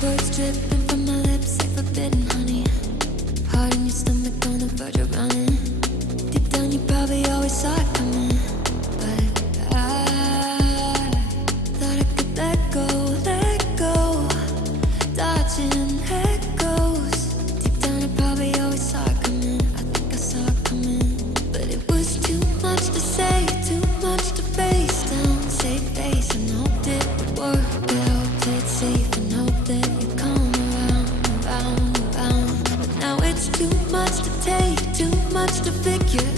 Words dripping from my lips like forbidden honey. Heart in your stomach on the verge of running. Deep down you probably always saw it coming. But I thought I could let go, dodging echoes. Deep down I probably always saw it coming. I think I saw it coming. But it was too much to say, too much to face down. Save face and hope it would work out. Play it safe and hope that you come around. But now it's too much to take, too much to figure